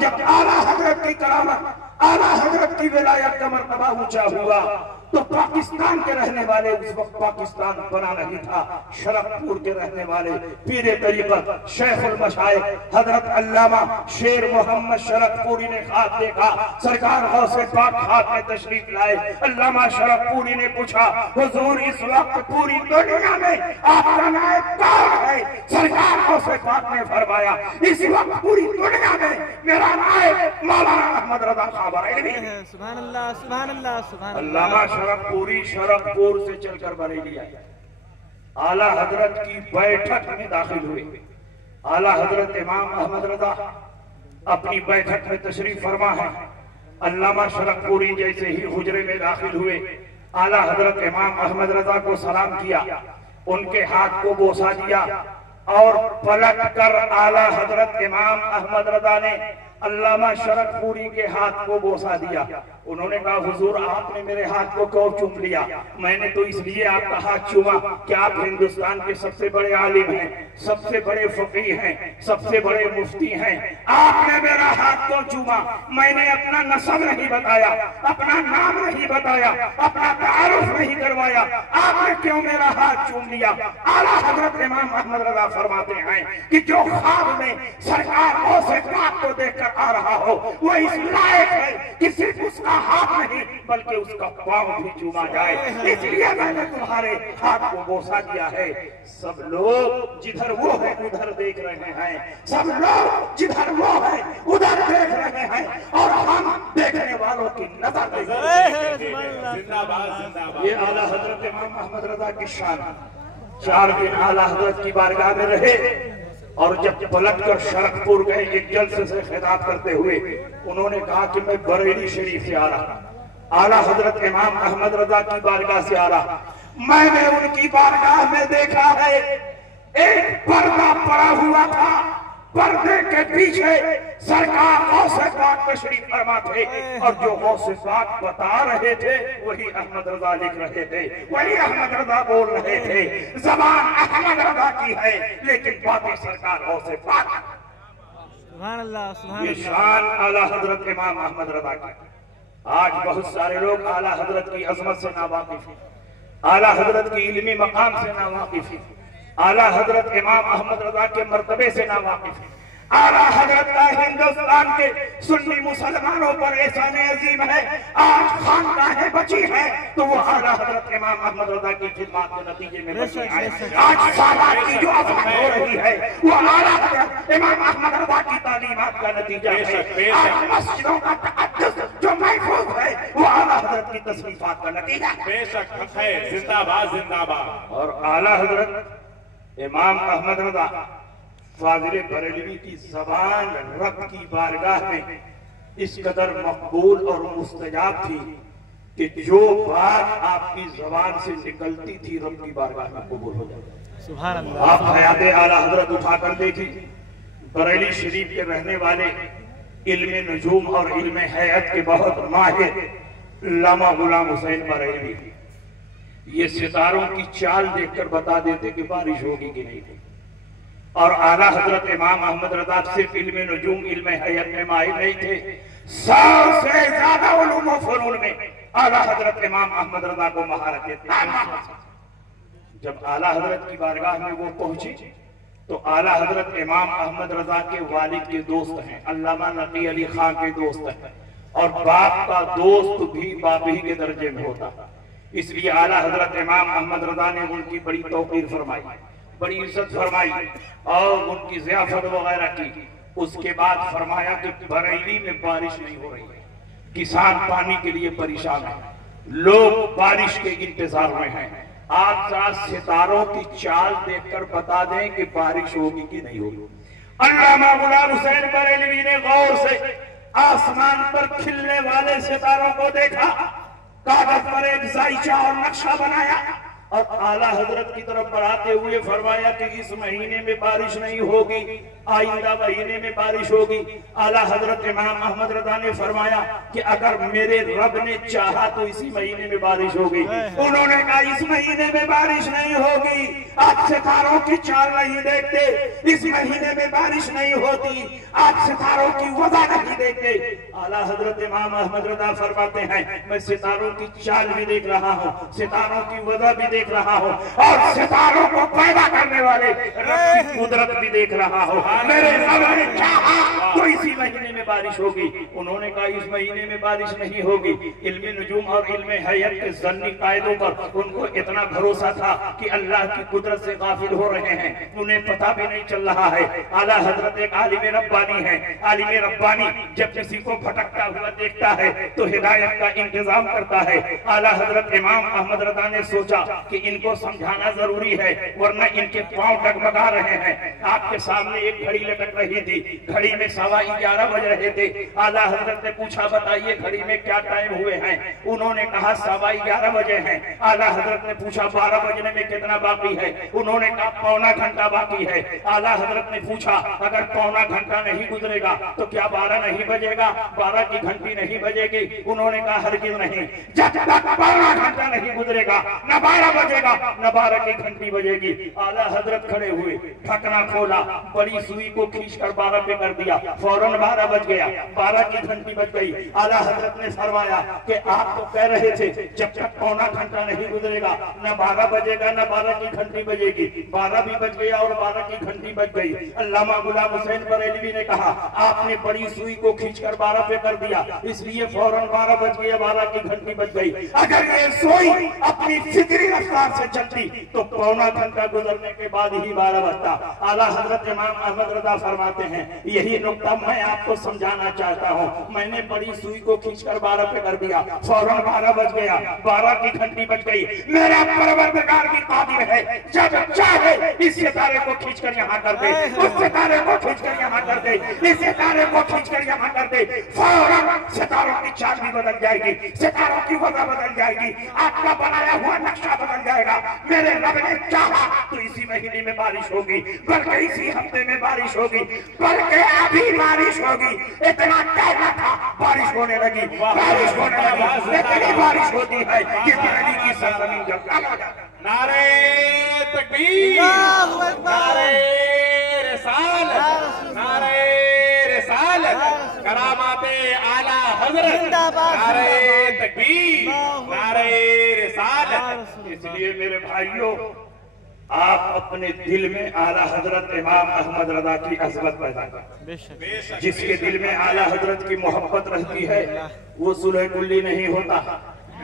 जब आला हजरत की करामत, आला हजरत की विलायत का मर्तबा ऊंचा हुआ तो पाकिस्तान के रहने वाले, उस वक्त पाकिस्तान बना नहीं था, शरफपुर के रहने वाले पीरे तरीक़त शेखुल मशाइख हजरत अल्लामा शेर मोहम्मद शरफपुरी ने ख्वाब देखा। सरकार गौसे पाक ख्वाब में तशरीफ लाए। अल्लामा शरफपुरी ने पूछा, हुजूर इस वक्त पूरी दुनिया में आपका नायब कौन है? सरकार गौसे पाक ने फरमाया, इस वक्त पूरी दुनिया में मेरा नायब मौलाना अहमद रजा खां बरेलवी। सुभान अल्लाह, सुभान अल्लाह, सुभान अल्लामा शरफपुरी शरफपुर से चलकर बरेली आए। आला हजरत की बैठक में दाखिल हुए। आला हजरत इमाम अहमद रजा अपनी बैठक में तशरीफ फरमा है। अल्लामा शरफपुरी जैसे ही हुजरे में दाखिल हुए, आला हजरत इमाम अहमद रजा को सलाम किया, उनके हाथ को बोसा दिया और पलट कर आला हजरत इमाम अहमद रजा ने अल्लामा शरफपुरी के हाथ को बोसा दिया। उन्होंने कहा, हुजूर आपने मेरे हाथ को क्यों चूम लिया? मैंने तो इसलिए आपका हाथ चूमा कि आप हिंदुस्तान के सबसे बड़े आलिम हैं, सबसे बड़े फकीह हैं, सबसे बड़े मुफ्ती हैं। आपने मेरा हाथ क्यों चूमा? मैंने अपना नस्ब नहीं बताया, अपना नाम नहीं बताया, अपना तारुफ नहीं करवाया, आपने क्यों मेरा हाथ चूम लिया? आला हजरत इमाम अहमद रजा फरमाते हैं कि जो ख्वाब में सरकार गौसे पाक को देखकर आ रहा हो, वो इस लायक है कि सिर्फ उसका हाथ नहीं बल्कि उसका पांव भी चूमा जाए। इसलिए मैंने तुम्हारे हाथ को बोसा दिया है। सब लोग जिधर वो है उधर देख रहे हैं, सब लोग जिधर वो है उधर देख रहे हैं और हम देखने वालों की नजर देख रहे हैं। जिंदाबाद जिंदाबाद। ये आला हजरत इमाम अहमद रजा की शान। 4 दिन आला हजरत की बारगाह में रहे और जब पलट कर शरफपुर गए, एक जलसे से खिताब करते हुए उन्होंने कहा कि मैं बरेली शरीफ से आ रहा, आला हजरत इमाम अहमद रजा की बारगाह से आ रहा। मैंने उनकी बारगाह में देखा है एक पर्दा पड़ा हुआ था, पर्दे के पीछे सरकार गौसे पाक तशरीफ फरमा थे और जो गौसे पाक बता रहे थे वही अहमद रजा लिख रहे थे, वही अहमद रजा बोल रहे थे। जबान अहमद रजा की है लेकिन बातें सरकार गौसे पाक। सुभान अल्लाह, सुभान ये अल्लाह। शान आला हजरत इमाम अहमद रजा की। आज बहुत सारे लोग आला हजरत की अजमत से नावाकिफ हैं, आला हजरत की इल्मी मकाम से नावाकिफ हैं, आला हजरत इमाम अहमद रजा के मर्तबे से नावाकिफ हैं। आला हजरत का हिंदुस्तान के सुन्नी मुसलमानों पर एहसान अजीम है। आज खानकाहें बची हैं तो वो आला हजरत इमाम अहमद रजा की खिदमत के नतीजे में बची हैं। आज सालात की जो अजमत हो रही है वो आला हजरत इमाम अहमद रजा की तालीमात का नतीजा है। आज मस्जिदों का तक़द्दुस जो महफूज है वो आला हजरत की तशरीफात का नतीजा है। बेशक हक है। जिंदाबाद जिंदाबाद। और आला हजरत इमाम अहमद रजा फाजिल बरेलवी की जबान रब की बारगाह में इस कदर मकबूल और मुस्तजाब थी कि जो बात आपकी जबान से निकलती थी रब की बारगाह में कबूल हो जाती। सुभान अल्लाह। आप हयात आला हजरत उठाकर देखी, बरेली शरीफ के रहने वाले इल्म नजूम और इल्म हयात के बहुत माहिर अल्लामा गुलाम हुसैन बरेलवी ये सितारों की चाल देखकर बता देते कि बारिश होगी कि नहीं। और आला हजरत इमाम अहमद रजा सिर्फ इल्म नजूम इल्म हयात में माहिर नहीं थे, 100 से ज्यादा उलूम व फनून में आला हजरत इमाम अहमद रजा को महारत ताम। जब आला हजरत की बारगाह में वो पहुंचे तो आला हजरत इमाम अहमद रजा के वालिद के दोस्त हैं, अल्लामा नकी अली खान के दोस्त हैं, और बाप का दोस्त भी बाप ही के दर्जे में होता। इसलिए आला हजरत इमाम अहमद रजा ने उनकी बड़ी तौकीर फरमाई, बड़ी इज्जत फरमाई और उनकी ज़ियाफत वगैरह की। उसके बाद फरमाया कि बरेली में बारिश नहीं हो रही है, किसान पानी के लिए परेशान है, लोग बारिश के इंतजार में हैं। आप साथ सितारों की चाल देखकर बता दें कि बारिश होगी कि नहीं होगी। अल्लामा गुलाम हुसैन बरेलवी ने गौर से आसमान पर खिलने वाले सितारों को देखा, कागज पर एक जायचा और नक्शा बनाया और आला हजरत की तरफ बढ़ाते हुए फरमाया कि इस महीने में बारिश नहीं होगी, आइंदा महीने में बारिश होगी। आला हजरत इमाम अहमद रजा ने फरमाया कि अगर मेरे रब ने चाहा तो इसी महीने में बारिश होगी। उन्होंने कहा इस महीने में बारिश नहीं होगी, आज सितारों की चाल नहीं देखते, इस महीने में बारिश नहीं होती, आज सितारों की वजह नहीं देखते। आला हजरत इमाम अहमद रजा फरमाते हैं मैं सितारों की चाल भी देख रहा हूँ, सितारों की वजह भी देख रहा हूँ और सितारों को पैदा करने वाले रब की कुदरत भी देख रहा हूँ। मेरे रब ने चाहा तो इसी महीने में बारिश होगी। उन्होंने कहा इस महीने में बारिश नहीं होगी। इल्मे नुजूम और इल्मे हयत के ज़न्नी कायदों पर उनको इतना भरोसा था कि अल्लाह की कुदरत से गाफिल हो रहे हैं, उन्हें पता भी नहीं चल रहा है। आला हजरत एक आलिम रब्बानी है, आलिम रब्बानी जब किसी को भटकता हुआ देखता है तो हिदायत का इंतजाम करता है। आला हजरत इमाम अहमद रजा ने सोचा कि इनको समझाना जरूरी है वरना इनके पांव डगमगा रहे हैं। आपके सामने एक घड़ी लटक रही थी, घड़ी में 11:15 बज रहे थे। आला हजरत ने पूछा बताइए घड़ी में क्या टाइम हुए हैं? उन्होंने कहा 11:15 बजे हैं। आला हजरत ने पूछा 12 बजने में कितना बाकी है? उन्होंने कहा पौना घंटा बाकी है। आला हजरत ने पूछा अगर पौना घंटा नहीं गुजरेगा तो क्या 12 नहीं बजेगा, 12 की घंटी नहीं बजेगी? उन्होंने कहा हरगिज़ नहीं, जब तक पौना घंटा नहीं गुजरेगा न 12 बजेगा न 12 की घंटी बजेगी। आला हजरत खड़े हुए, ढकना खोला, बड़ी सुई को खींचकर 12 पे कर दिया, फौरन 12 बज गया, 12 की घंटी बज गई। आला हजरत ने फरमाया कि आप तो कह रहे थे जब तक पौना घंटा नहीं गुजरेगा न 12 बजेगा न 12 की घंटी बजेगी। 12 भी बज गया और 12 की घंटी बज गई। अल्लामा गुलाम हुसैन बरेलवी ने कहा आपने बड़ी सुई को खींचकर 12 पे कर दिया, इसलिए फौरन 12 बज गया, 12 की घंटी बज गई। अगर ये सुई अपनी फिक्री रफ्तार से चलती तो पौना घंटा गुजरने के बाद ही 12 बजता। आला हजरत इमाम अहमद रजा फरमाते हैं यही नुक्ता मैं आपको समझाना चाहता हूँ। मैंने बड़ी सुई को खींचकर 12 पे कर दिया, फौरन 12 बज गया, 12 की घंटी बज गई। मेरा परवरदिगार भी कादिर है, जब चाहे इस सितारे को खींचकर यहाँ कर दे, उस सितारे को खींचकर यहाँ कर दे, इस सितारे को खींचकर यहाँ कर दे, फौरन सितारों की चाल भी बदल जाएगी, सितारों की वजह बदल जाएगी, आपका बनाया हुआ नक्शा बदल जाएगा। मेरे रब ने चाहा तो इसी महीने में बारिश होगी, बल्कि इसी हफ्ते में बारिश होगी, बल्कि अभी बारिश होगी। इतना कहना था बारिश होने लगी, बारिश होने लगी, इतनी बारिश होती है कि दिल्ली की सरजमीन जलता है। नारे तकबीर, नारे रिसालत, नारे रिसालत, करामाते आला हजरत, नारे तकबीर, नारे रिसालत। इसलिए मेरे भाइयों आप अपने दिल में आला हजरत इमाम अहमद रजा की अजमत पैदा करें। जिसके दिल में आला हजरत की मोहब्बत रहती है वो सुलह कुल्ली नहीं होता,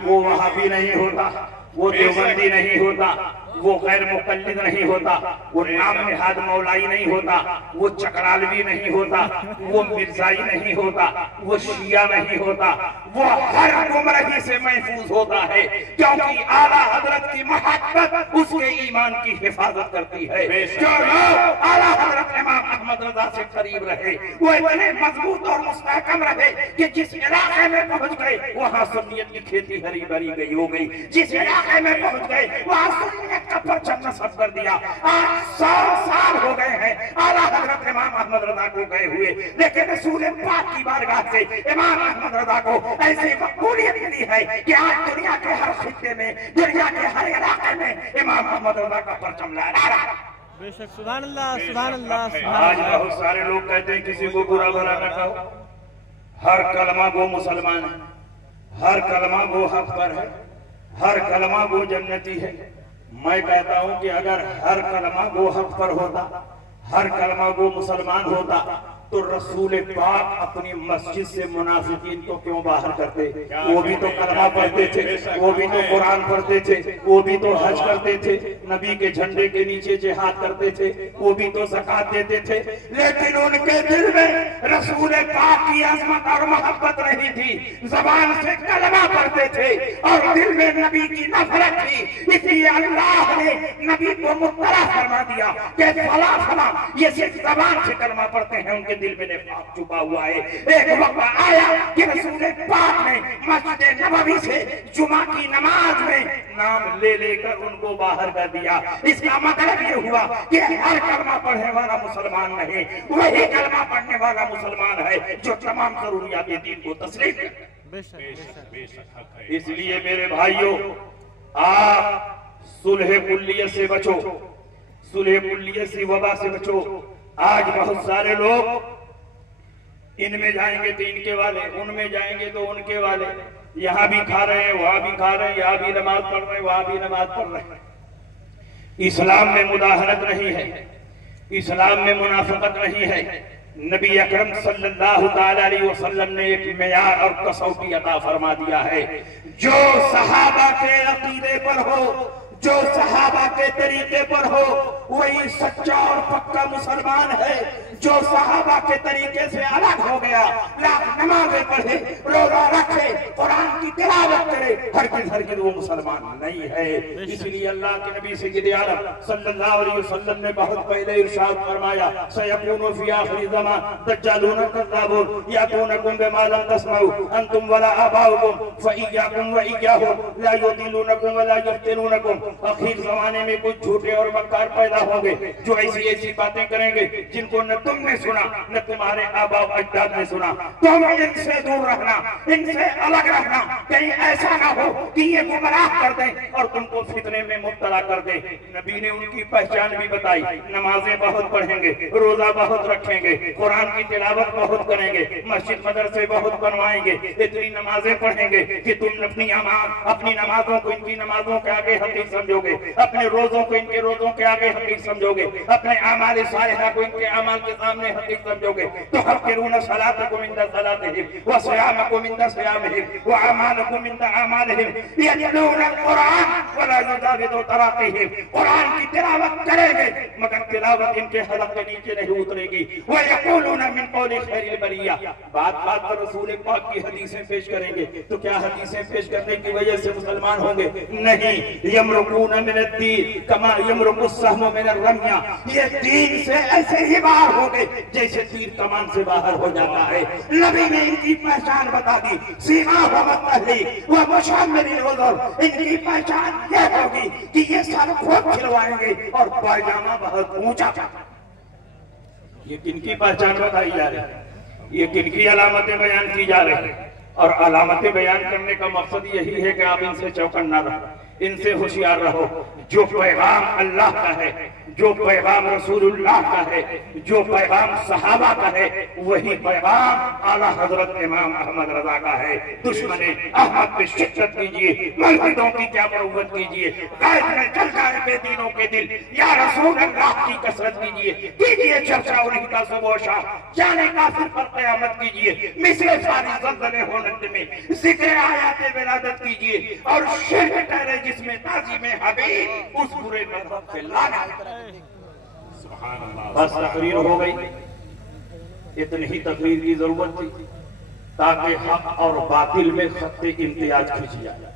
वो वहाबी नहीं होता, वो देवबंदी नहीं होता, वो गैर मुकल्लिद नहीं होता, वो नाम निहाद मौलाई नहीं होता, वो चकरालवी नहीं होता, वो मिर्जाई नहीं होता, वो शिया नहीं होता, वो हर गुमराही से महफूज होता है क्योंकि आला हजरत की मोहब्बत उसके ईमान की हिफाजत करती है। जो लोग आला हजरत इमाम अहमद रजा से करीब रहे वो इतने मजबूत और मुस्तहकम रहे कि जिस इलाके में पहुंच गए वहाँ सुन्नियत की खेती हरी भरी गई हो गई, जिस इलाके में पहुंच गए वहाँ सुन्नियत का परचम नस्ब कर दिया। आज 100 साल हो गए हैं आला हजरत इमाम अहमद रजा को गए हुए, लेकिन रसूल पाक की बारगाह से इमाम अहमद रजा को ऐसी मकबूलियत मिली है कि आज दुनिया के हर खित्ते में, दुनिया के हर इलाके में इमाम अहमद रजा का परचम लहरा रहा है। बेशक सुभान अल्लाह, सुभान अल्लाह, सुभान आज अल्लाह। बहुत सारे लोग कहते हैं किसी को बुरा भला न कहो, हर कलमा गो मुसलमान है, हर कलमा गो हक पर है, हर कलमा गो जन्नती है। मैं कहता हूं कि अगर हर कलमा गो हक पर होता, हर कलमा वो मुसलमान होता तो रसूल पाक अपनी मस्जिद से मुनाफिकीन को क्यों बाहर करते? वो भी तो कलमा पढ़ते थे, वो भी तो कुरान पढ़ते थे, वो भी तो हज करते थे, नबी के झंडे के नीचे जिहाद करते थे, वो भी तो ज़कात देते थे, लेकिन उनके दिल में रसूल पाक की अज़मत और मोहब्बत नहीं थी। ज़बान से कलमा पढ़ते थे और दिल में नबी की नफरत थी। इसलिए अल्लाह ने नबी को मुब्तला फरमा दिया कि फला फला ये सिर्फ ज़बान से कलमा पढ़ते हैं, उनके दिल में निफाक छुपा हुआ है। एक वक्त आया कि रसूल पाक ने मस्जिद नबवी से जुमा की नमाज में नाम ले लेकर उनको बाहर कर दिया। इसका मतलब ये हुआ कि हर कलमा पढ़ने वाला मुसलमान नहीं, वही कलमा पढ़ने वाला मुसलमान है जो तमाम जरूरियात दीन को तस्लीम करे। इसलिए मेरे भाइयों, आप सुलह कुल्लियत से बचो, सुलह कुल्लियत से वबा से बचो। आज बहुत सारे लोग इनमें जाएंगे तो इनके वाले, उनमें जाएंगे तो उनके वाले, यहाँ भी खा रहे हैं, वहां भी खा रहे हैं, यहाँ भी नमाज पढ़ रहे हैं, वहां भी नमाज पढ़ रहे हैं। इस्लाम में मुदाहनत नहीं है, इस्लाम में मुनाफिकत नहीं है। नबी अकरम सल्लल्लाहु अलैहि वसल्लम ने एक मेयार और कसौटी अता फरमा दिया है। जो सहाबा के अकीदे पर हो, जो सहाबा के तरीके पर हो, वही सच्चा और पक्का मुसलमान है। जो सहाबा के तरीके से अलग हो गया, लाख नमाजें पढ़े, रोजा रखे, कुरान की तिलावत करे, हरगिज़ वो मुसलमान नहीं है। इसलिए अल्लाह के नबी सय्यद आलम सल्लल्लाहु अलैहि वसल्लम ने बहुत पहले इरशाद फरमाया, सयकूनु फी आखिर ज़मान दज्जालून कज़्ज़ाबून यातूनकुम बिमा लम तस्मऊ अंतुम वला आबाउकुम फइय्याकुम व इय्याहुम ला युदिलूनकुम वला यफ्तिनूनकुम। आखिर जमाने में कुछ झूठे और मक्कार पैदा होंगे जो ऐसी ऐसी बातें करेंगे जिनको न तुमने सुना न तुम्हारे आबा अजदाद ने सुना। तुम इनसे दूर रहना, इनसे अलग रहना, कहीं ऐसा ना हो कि ये गुमराह कर दें और तुमको फितने में मुब्तला कर दे। नबी ने उनकी पहचान भी बताई, नमाजें बहुत पढ़ेंगे, रोजा बहुत रखेंगे, कुरान की तिलावत बहुत करेंगे, मस्जिद मदरसे बहुत बनवाएंगे, इतनी नमाजें पढ़ेंगे कि तुम अपनी नमाजों को इनकी नमाजों के आगे हकीक समझोगे, अपने रोजों को इनके रोजों के आगे हकीक समझोगे, अपने आमाल सालिहा को इनके आमाल के सामने हकीक समझोगे। तो हक़िरून सलातकुम इंदा सलातिहिम व सियामकुम इंदा सियामिहिम व अमालकुम इंदा अमालिहिम यतलूना कुरान व ला युजाविदु तराक़िहिम। कुरान की तिलावत करेंगे मगर तिलावत इनके हलक के नीचे नहीं उतरेगी। व यक़ूलूना मिन क़ौलि खैरिल बरिया, बात बात पर रसूल पाक की हदीसें पेश करेंगे। तो क्या हदीसें पेश करने की वजह से मुसलमान होंगे? नहीं। यमरुकून मिन अद्दीन कमा यमरुकु सहमु मिन अर्रमिया, ये दीन से ऐसे ही बाहर हो गए जैसे तीर कमान से बाहर हो जाता है। नबी ने इनकी पहचान बता दी, सीमा वह मुशामिल उज़र, इनकी पहचान ये होगी कि ये सर खूब खिलवाएंगे और पायजामा बहुत ऊंचा। ये किनकी पहचान बताई जा रही है? ये किनकी अलामतें बयान की जा रही है? और अलामतें बयान करने का मकसद यही है कि आप इनसे चौकन्ना रहो, इनसे होशियार रहो। जो पैगाम अल्लाह का है, जो पैगाम रसूलुल्लाह का है, जो पैगाम सहाबा का है, वही पैगाम आला हजरत इमाम अहमद रजा का है। दुश्मने अहमद पे शिद्दत कीजिए, मलहिदों की क्या मरूवत कीजिए, गैब में जल जाए बेदीनों के दिल, या रसूल अल्लाह की कसरत कीजिए चर्चा उन्हीं का सुबह शाम, जाने काफिर पर क़यामत कीजिए, मिसले सारी ज़ल्ज़ले होनत में जिक्र आयात विलादत कीजिए और शिर्क ठहरे जिसमें ताज़ी में हबीब, उस बुरे मज़हब से लानत। बस तकरीर हो गई, इतनी ही तकरीर की जरूरत थी ताकि हक और बातिल में खत्ते इम्तियाज खींच जाए।